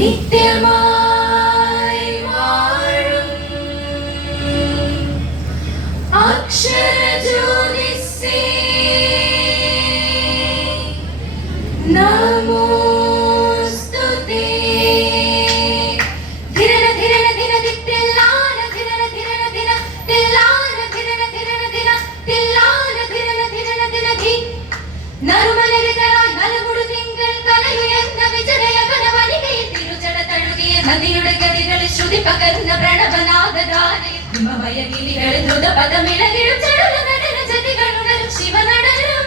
നിത്യമായി വാഴും അക്ഷരജ്യോതിസ്സേ നമോസ്തുതേ. ധിരന ധിരന ധിര ദിത്തില്ലാന ധിരന ധിരന ധിര തില്ലാന ധിരന ധിരന ധിര തില്ലാന ധിരന ധിരന ധിര ധി നറുമലരുകളാൽ നലമുടു തിങ്കൾ കലയുയർന്ന വിജയഗണവനികയിൽ തിരുജട തഴുകിയ നദിയുടെ ഗതികളിൽ ശ്രുതി പകർന്ന പ്രണവനാദധാരയിൽ ഹിമമയഗിരികളിൽ ദ്രുതപദമിളകിടും ചടുല നടന ജതികളുണരും ശിവനടനം.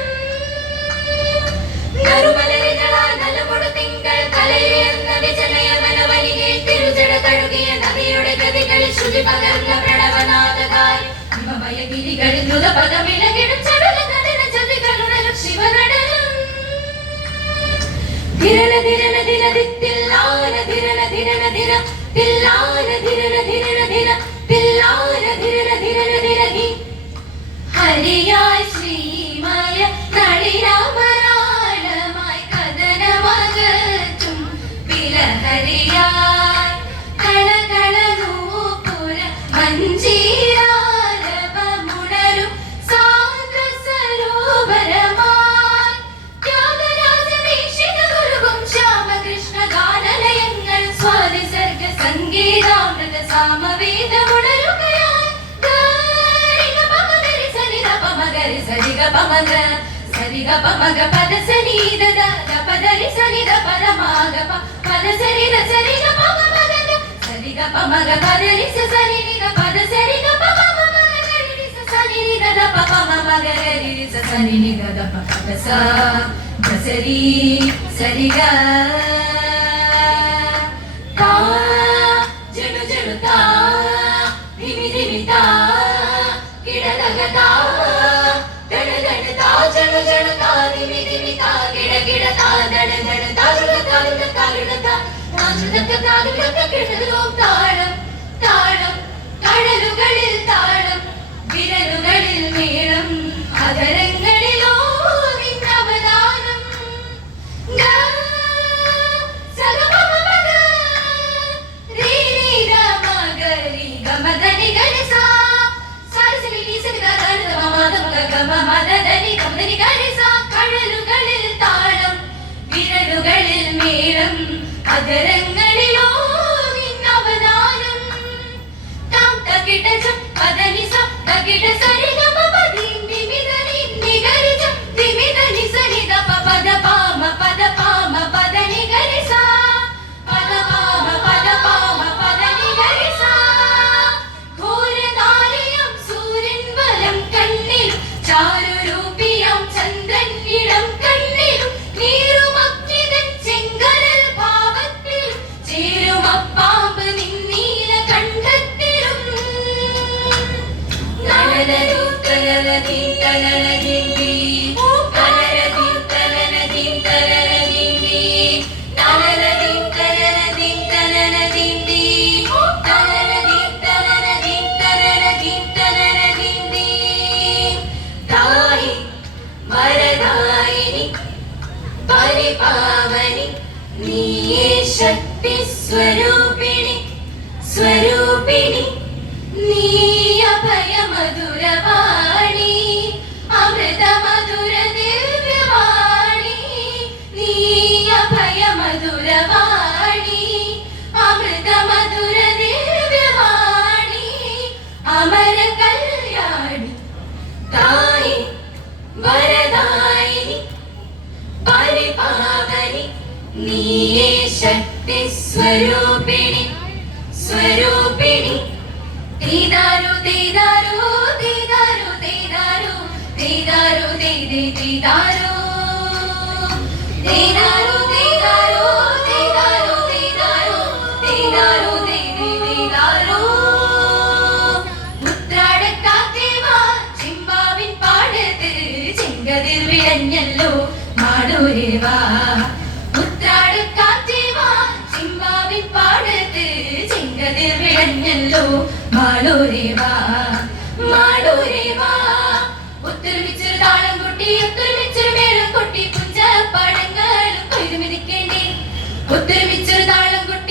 നറുമലരുകളാൽ നലമുടു തിങ്കൾ കലയുയർന്ന വിജയഗണവനികയിൽ തിരുജട തഴുകിയ നദിയുടെ ഗതികളിൽ ശ്രുതി പകർന്ന പ്രണവനാദധാരയിൽ ഹിമമയഗിരികളിൽ ദ്രുതപദമിളകിടും ചടുല നടന ജതികളുണരും ശിവനടനം. ധിരന ധിരന ധിര ദിത്തില്ലാന ധിരന ധിരന ധിര തില്ലാന ധിരന ധിരന ധിര തില്ലാന ധിരന ധിരന ധിര ധി ഹരിയായി ശ്രീമയ നളിനാമരാളമായി കഥനമകറ്റും വിലഹരിയായി കളകള നൂപുര മഞ്ജീരാരവമുണരും സാന്ദ്ര സരോവരമായി ത്യാഗരാജവീക്ഷിത ഗുരുവും ശ്യാമകൃഷ്ണ ഗാനലയങ്ങൾ സ്വാതി സർഗ സംഗീതാമൃത സാമവേദമുണരുകയായി ഗരിഗ പമഗരി സനിധ പമഗരി സരിഗ പമഗ സരിഗ പമഗ പദ സനീദ ദ പദരി സനിധ പരമാഗ പദ സരിഗ സരിഗ പമഗ സരിഗ പമഗ പദരി സനിധ പദ സരിഗ പമഗ ഗരി സനിധ ദ പമഗ ഗരി സനിധ ദ പദ സ സരി സരിഗ ता जणु जणु ता धिमि धिमि ता किडलग ता दण दण ता जणु जणु ता धिमि धिमि ता किड किड ता दण दण ता जुड ता जुड ता जुड ता जुड ता जुड ता കിടലോ താളം താളം കടലുകളിൽ താളം വിരലുകളിൽ മേളം അധരങ്ങളിലോ നിന്നവദാനം കടലുകളിൽ താളം വിരലുകളിൽ മേളം അധരങ്ങളിലോ നിന്നവദാനം താം തകിട ജം പദനിസ തകിട സരിഗ പദി നിമിദനി നിഗരി ജം നിമിദനി സനിദ പദ പാമ പദ പാമ പദ നിഗരി സ പദ പാമ പദ പാമ പദ നിഗരി സ ഘോരനാലയം സൂര്യൻ വലം കണ്ണിൽ ചാരുരൂപിയാം ചന്ദ്രൻ ഇടം കണ്ണിലും നീരുമഗ്നിതൻ ചെങ്കരൽ ഭാവത്തിൽ ചേരുമപ്പാമ്പ് നിന്നീല കണ്ഠത്തിലും നനനദീ തനനദീ തനനദീ തനനദീ തനനദീ തനനദീ നനനദീ തനനദീ തനനദീ തനനദീ തനനദീ തനനദീ തനനദീ തായി വരദായിനി പരിപാവനി നീയേ ശക്തി സ്വരൂപിണി സ്വരൂപിണി നീ അഭയ മധുരവാണി അമൃത മധുര ദിവ്യവാണി നീ അഭയ മധുരവാണി അമൃത മധുര ദിവ്യവാണി അമര കല്യാണി തായി വരദായിനി പരിപാവനി നീയേ ശക്തി സ്വരൂപിണി സ്വരൂപിണി തീദാരു തീദാരു തീദാരു തീദാരു തീദാരു തീദി തീദാരു തീദാരു തീദാരു തീദാരു തീദാരു തീദാരു തീദി തീദാരു ഉത്രാടക്കാറ്റേവാ ചിമ്പാവിൻ പാടത്ത് ചെങ്കതിർ വിളഞ്ഞല്ലോ മാടൂരേവാ ഉത്രാടക്കാറ്റേവാ ചിമ്പാവിൻ പാടത്ത് ചെങ്കതിർ വിളഞ്ഞല്ലോ മാടൂരേവാ മാടൂരേവാ ഒത്തൊരുമിച്ചൊരു താളം കൊട്ടി ഒത്തൊരുമിച്ചൊരു മേളം കൊട്ടി പുഞ്ചപ്പടങ്ങളും കൊയ്തു മിതിക്കേണ്ടി ഒത്തൊരുമിച്ചൊരു താളം കൊട്ടി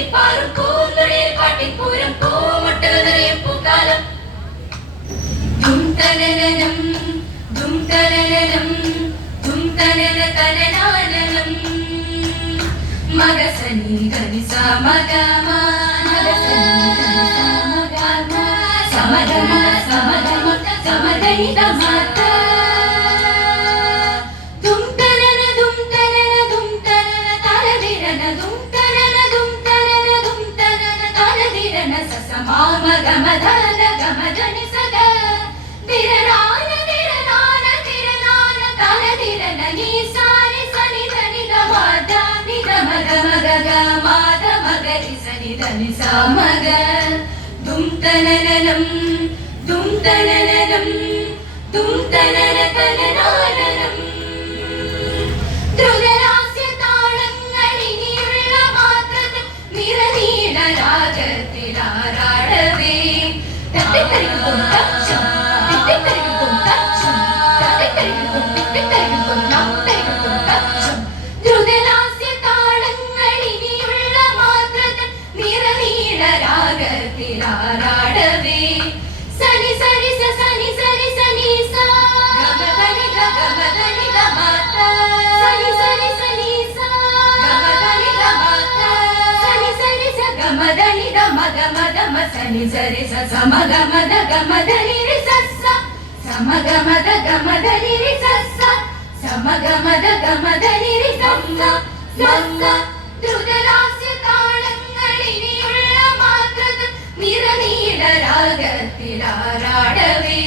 മിന്നിപ്പാറും പൂന്തുണിയിൽ പാട്ടിപ്പൂരം പൂമുട്ടുകൾ നിറയും പൂക്കാലം ദും തനനനം ദും തനനനം ദും തനന തനനാനനം മഗസനി ഗനിസ മഗമ സമഗമ സമഗമ സമഗനി ഗമത ദും തനന ദും തനന ദും തനന തരദിരന ദും തനന ദും തനന ദും തനന തരദിരന സസമാമ ഗമധന ഗമധനി സഗ ദിരനാന ദിരനാന ദിരനാന തരദിരന നീ സാരി സനി ധനി ഗമത നി ഗമ ഗമ ഗഗ മാധ മഗരി സനി ധനി സമഗ ദും തനനനം ദും തനനനം ദും തനന തനനാനനം ദ്രുതരാസ്യ താളങ്ങളിനിയുള്ള മാത്രത്തിൽ നിറനീള രാഗത്തിലാറാടവേ തട്ടിത്തരിക്കും തക്ഷം തിട്ടിത്തരിക്കും തക്ഷം തട്ടിത്തരിക്കും തിട്ടിത്തരിക്കും നത്തരിക്കും തക്ഷം ദ്രുതരാസ്യ താളങ്ങളിനിയുള്ള മാത്രത്തിൽ നിറനീള രാഗത്തിലാറാടവേ സനി സനി സ സനി സനി സനി സ ഗമധനി ഗമധനി ഗമത സനി സനി സനി സ ഗമധനി ഗമത സനി സനി സ ഗമധനി ഗമ ഗമ ഗമ സനി സരി സ സമ ഗമധ ഗമധനി രി സ സ സമ ഗമധ ഗമധനി രി സ സ സമ ഗമധ ഗമധനി രി സ സ സ സ ദ്രുതരാസ്യ താളങ്ങളിനിയുള്ള മാത്രത്തിൽ നിറനീള രാഗത്തിലാറാടവേ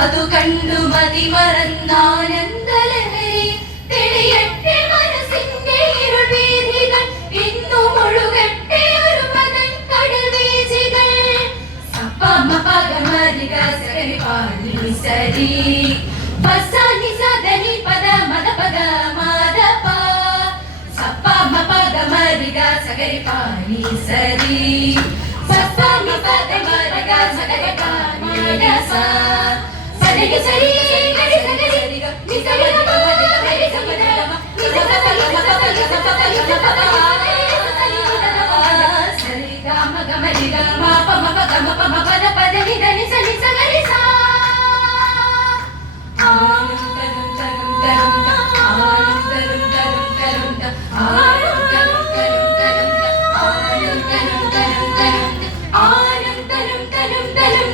അതു കണ്ടു മതി മറന്നാനന്ദലഹരി തെളിയട്ടെ മനസ്സിന്റെ ഇരുൾവീഥികൾ ഇന്നു മുഴുകട്ടെ ഒരു പദൻ കടൽവീഥികൾ സപ്പമ പഗമരിക സരി പാനി സരി പസനി സദനി പദ മദ പദ മാദപ സപ്പമ പഗമരിക സരി പാനി സരി സപ്പമ പഗമരിക സരി പാനി ദസ സരി സരി ഗരി സരി നി സരി ഗ ഗ ഗരി സരി ഗ നി സ ഗ ഗ ഗ സരി ഗ మ గ మ రి గ మ ప మ ప గ మ ప మ ప ద ప ద ని ద ని స ని స గ రి స ఆనందరం తరం తరం ఆనందరం తరం తరం ఆనందరం తరం తరం ఆనందరం తరం తరం ఆనందరం తరం తరం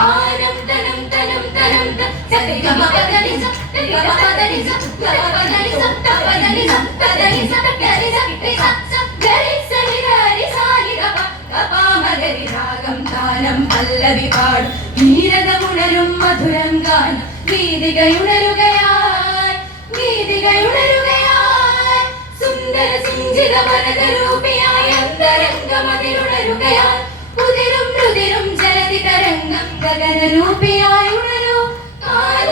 ఆనందరం తరం తరం సరి గ మ ప ద ని స రి గ మ ప ద ని స గ మ ప ద ని స త ప ద ని స ప ద ని స త గ రి స రి స స గ రి స ని ర రి స ని ర ప గ ప మ గ రి രാഗം താനം പല്ലവി പാടും ഗീരകമുണരും മധുരം ഗാനം ഗീതികയുണരുകയായി ഗീതികയുണരുകയായി സുന്ദര സിഞ്ചിത വരദരൂപിയായി അന്തരംഗമതിലുണരുകയായി ഉതിരും രുതിരും ജലതി തരംഗം ഗഗനരൂപിയായി ഉണരൂ കാല